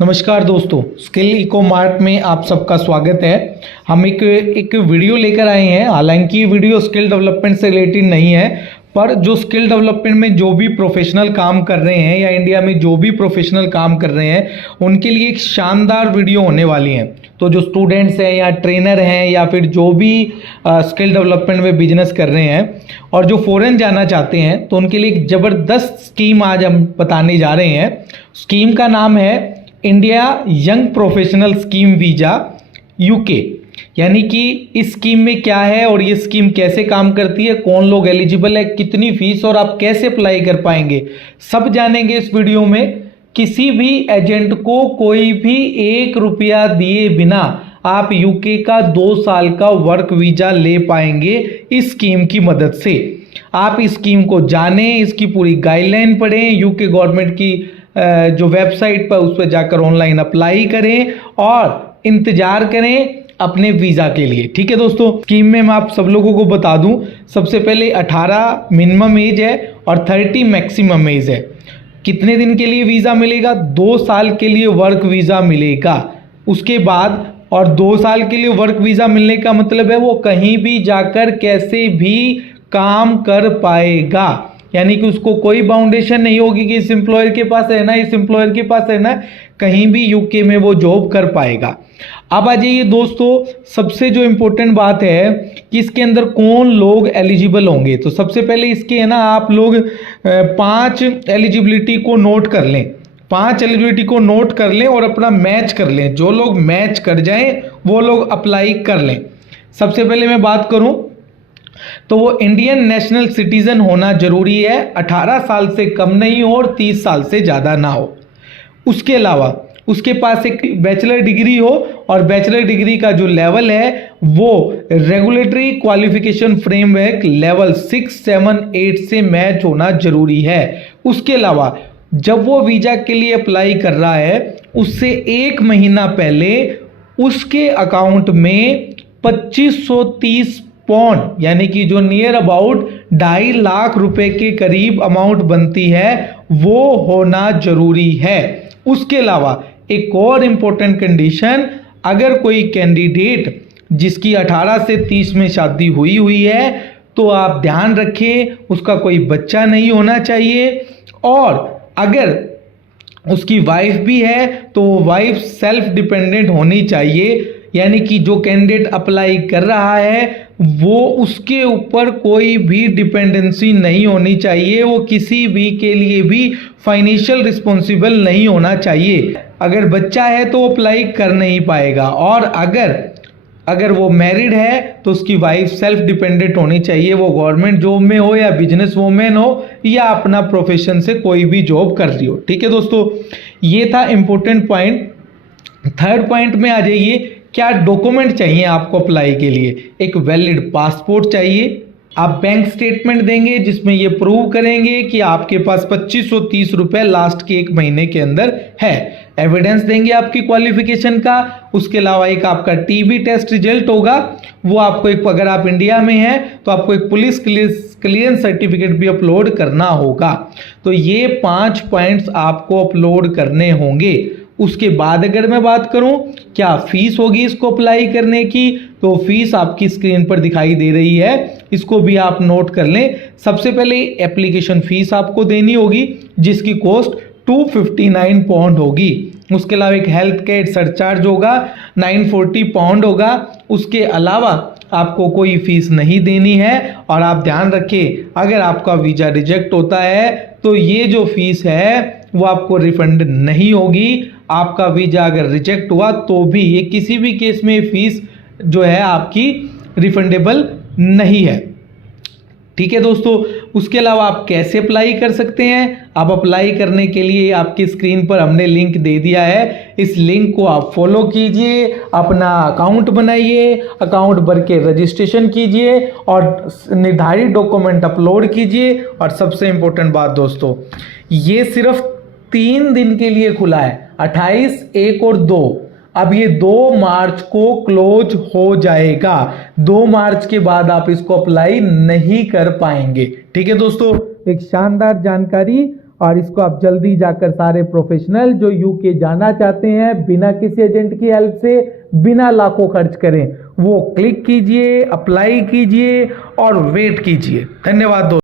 नमस्कार दोस्तों, skill eco mart में आप सबका स्वागत है। हम एक वीडियो लेकर आए हैं। हालांकि ये वीडियो स्किल डेवलपमेंट से रिलेटेड नहीं है, पर जो स्किल डेवलपमेंट में जो भी प्रोफेशनल काम कर रहे हैं या इंडिया में जो भी प्रोफेशनल काम कर रहे हैं उनके लिए एक शानदार वीडियो होने वाली है। तो जो स्टूडेंट्स हैं या ट्रेनर हैं या फिर जो भी स्किल डेवलपमेंट में बिजनेस कर रहे हैं और जो फॉरेन जाना चाहते हैं तो उनके लिए एक ज़बरदस्त स्कीम आज हम बताने जा रहे हैं। स्कीम का नाम है India young professional scheme visa UK. यानी कि इस स्कीम में क्या है और ये स्कीम कैसे काम करती है, कौन लोग एलिजिबल है, कितनी फीस और आप कैसे अप्लाई कर पाएंगे, सब जानेंगे इस वीडियो में। किसी भी एजेंट को कोई भी 1 रुपया दिए बिना आप यूके का 2 साल का वर्क वीज़ा ले पाएंगे इस स्कीम की मदद से। आप इस स्कीम को जानें, इसकी पूरी गाइडलाइन पढ़ें, यूके गवर्नमेंट की जो वेबसाइट पर उस पर जाकर ऑनलाइन अप्लाई करें और इंतजार करें अपने वीज़ा के लिए। ठीक है दोस्तों, स्कीम में मैं आप सब लोगों को बता दूं, सबसे पहले 18 मिनिमम एज है और 30 मैक्सिमम एज है। कितने दिन के लिए वीज़ा मिलेगा? 2 साल के लिए वर्क वीज़ा मिलेगा। उसके बाद और 2 साल के लिए वर्क वीज़ा मिलने का मतलब है वो कहीं भी जाकर कैसे भी काम कर पाएगा। यानी कि उसको कोई बाउंडेशन नहीं होगी कि इस एम्प्लॉयर के पास रहना, इस एम्प्लॉयर के पास रहना, कहीं भी यूके में वो जॉब कर पाएगा। अब आ जाइए दोस्तों, सबसे जो इम्पोर्टेंट बात है कि इसके अंदर कौन लोग एलिजिबल होंगे। तो सबसे पहले इसके है ना, आप लोग 5 एलिजिबिलिटी को नोट कर लें। 5 एलिजिबिलिटी को नोट कर लें और अपना मैच कर लें। जो लोग मैच कर जाएं वो लोग अप्लाई कर लें। सबसे पहले मैं बात करूं तो वो इंडियन नेशनल सिटीजन होना जरूरी है। 18 साल से कम नहीं हो और 30 साल से ज़्यादा ना हो। उसके अलावा उसके पास एक बैचलर डिग्री हो और बैचलर डिग्री का जो लेवल है वो रेगुलेटरी क्वालिफिकेशन फ्रेमवर्क लेवल 6, 7, 8 से मैच होना जरूरी है। उसके अलावा जब वो वीज़ा के लिए अप्लाई कर रहा है उससे 1 महीना पहले उसके अकाउंट में 2530 पौंड यानी कि जो नियर अबाउट 2.5 लाख रुपए के करीब अमाउंट बनती है वो होना जरूरी है। उसके अलावा एक और इम्पोर्टेंट कंडीशन, अगर कोई कैंडिडेट जिसकी 18 से 30 में शादी हुई है तो आप ध्यान रखें उसका कोई बच्चा नहीं होना चाहिए। और अगर उसकी वाइफ भी है तो वाइफ सेल्फ डिपेंडेंट होनी चाहिए। यानी कि जो कैंडिडेट अप्लाई कर रहा है वो उसके ऊपर कोई भी डिपेंडेंसी नहीं होनी चाहिए, वो किसी भी के लिए भी फाइनेंशियल रिस्पॉन्सिबल नहीं होना चाहिए। अगर बच्चा है तो अप्लाई कर नहीं पाएगा। और अगर वो मैरिड है तो उसकी वाइफ सेल्फ डिपेंडेंट होनी चाहिए, वो गवर्नमेंट जॉब में हो या बिजनेस वूमेन हो या अपना प्रोफेशन से कोई भी जॉब कर रही हो। ठीक है दोस्तों, ये था इम्पोर्टेंट पॉइंट। थर्ड पॉइंट में आ जाइए, क्या डॉक्यूमेंट चाहिए आपको अप्लाई के लिए? एक वैलिड पासपोर्ट चाहिए। आप बैंक स्टेटमेंट देंगे जिसमें ये प्रूव करेंगे कि आपके पास 2530 रुपए लास्ट के 1 महीने के अंदर है। एविडेंस देंगे आपकी क्वालिफिकेशन का। उसके अलावा एक आपका टीबी टेस्ट रिजल्ट होगा, वो आपको एक, अगर आप इंडिया में हैं तो आपको एक पुलिस क्लियरेंस सर्टिफिकेट भी अपलोड करना होगा। तो ये 5 पॉइंट्स आपको अपलोड करने होंगे। उसके बाद अगर मैं बात करूं क्या फीस होगी इसको अप्लाई करने की, तो फीस आपकी स्क्रीन पर दिखाई दे रही है, इसको भी आप नोट कर लें। सबसे पहले एप्लीकेशन फीस आपको देनी होगी जिसकी कॉस्ट 259 पाउंड होगी। उसके अलावा एक हेल्थ केयर सरचार्ज होगा, 940 पाउंड होगा। उसके अलावा आपको कोई फीस नहीं देनी है। और आप ध्यान रखें, अगर आपका वीज़ा रिजेक्ट होता है तो ये जो फीस है वो आपको रिफंड नहीं होगी। आपका वीज़ा अगर रिजेक्ट हुआ तो भी ये किसी भी केस में फीस जो है आपकी रिफंडेबल नहीं है। ठीक है दोस्तों, उसके अलावा आप कैसे अप्लाई कर सकते हैं? आप अप्लाई करने के लिए आपकी स्क्रीन पर हमने लिंक दे दिया है, इस लिंक को आप फॉलो कीजिए, अपना अकाउंट बनाइए, अकाउंट भर के रजिस्ट्रेशन कीजिए और निर्धारित डॉक्यूमेंट अपलोड कीजिए। और सबसे इम्पोर्टेंट बात दोस्तों, ये सिर्फ 3 दिन के लिए खुला है, 28, 1 और 2। अब ये 2 मार्च को क्लोज हो जाएगा। 2 मार्च के बाद आप इसको अप्लाई नहीं कर पाएंगे। ठीक है दोस्तों, एक शानदार जानकारी और इसको आप जल्दी जाकर सारे प्रोफेशनल जो यूके जाना चाहते हैं बिना किसी एजेंट की हेल्प से, बिना लाखों खर्च करें, वो क्लिक कीजिए, अप्लाई कीजिए और वेट कीजिए। धन्यवाद दोस्तों।